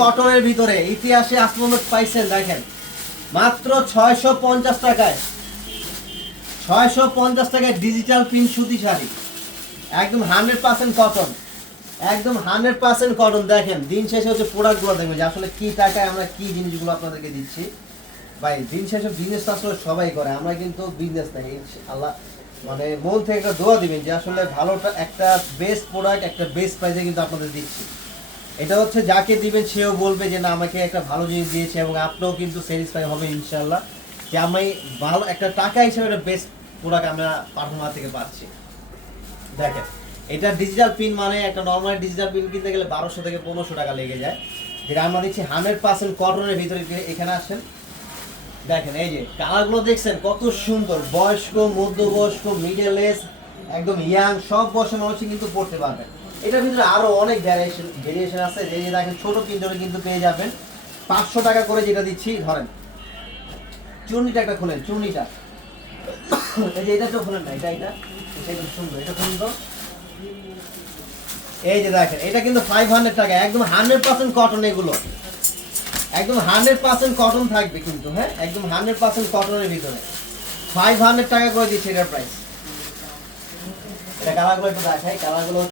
কটনের ভিতরে ইতিহাসে আক্রমণ পাইছেন দেখেন মাত্র 650 টাকায় 650 টাকায় ডিজিটাল প্রিন্ট সুতি শাড়ি একদম 100% কটন একদম 100% কটন দেখেন দিন শেষে হচ্ছে প্রোডাক্টগুলো দেখবেন যে আসলে কি টাকায় আমরা কি জিনিসগুলো আপনাদেরকে দিচ্ছি ভাই দিন শেষে বিজনেস আসলে সবাই করে আমরা কিন্তু বিজনেস নাই আল্লাহ মানে মন থেকে একটা দোয়া দিবেন যে আসলে ভালোটা একটা বেস্ট প্রোডাক্ট একটা বেস্ট প্রাইসে কিন্তু আপনাদের দিচ্ছি এটা হচ্ছে যাকে দিবেন সেও বলবে যে না আমাকে একটা ভালো জিনিস দিয়েছে এবং আপনিও কিন্তু স্যাটিসফাই হবেন ইনশাআল্লাহ যে আমি ভালো একটা টাকা হিসেবে একটা বেস্ট প্রোডাক্ট আমরা পারফরমার থেকে পাচ্ছি দেখেন এটা ডিজিটাল পিন মানে একটা নর্মাল ডিজিটাল পিন কিনতে গেলে 1200 থেকে 1500 টাকা লেগে যায় যেটা আমরা দিচ্ছি 100% কটনের ভিতরে এখানে আসেন দেখেন এই যে কালারগুলো দেখছেন কত সুন্দর বয়স্ক মধ্যবয়স্ক মিডল এজ একদম ইয়াং সব বয়সের মানুষই কিন্তু পড়তে পারবে এটার ভিতরে আরো অনেক ভেরিয়েশন আছে যে দেখেন ছোট পিনজরে কিন্তু পেয়ে যাবেন 500 টাকা করে যেটা দিচ্ছি ধরেন চুন্নিটা একটা খুলেন চুন্নিটা এই যে এটা তো খুলেন না এটা একদম সুন্দর এটা খুলুন তো এই যে দেখেন এটা কিন্তু 500 টাকা একদম 100% কটন এগুলো একদম 100% কটন থাকবে কিন্তু হ্যাঁ একদম 100% কটনের ভিতরে 500 টাকা করে দিচ্ছি এটার প্রাইস এটা কালারগুলো একটু দেখাই কালারগুলো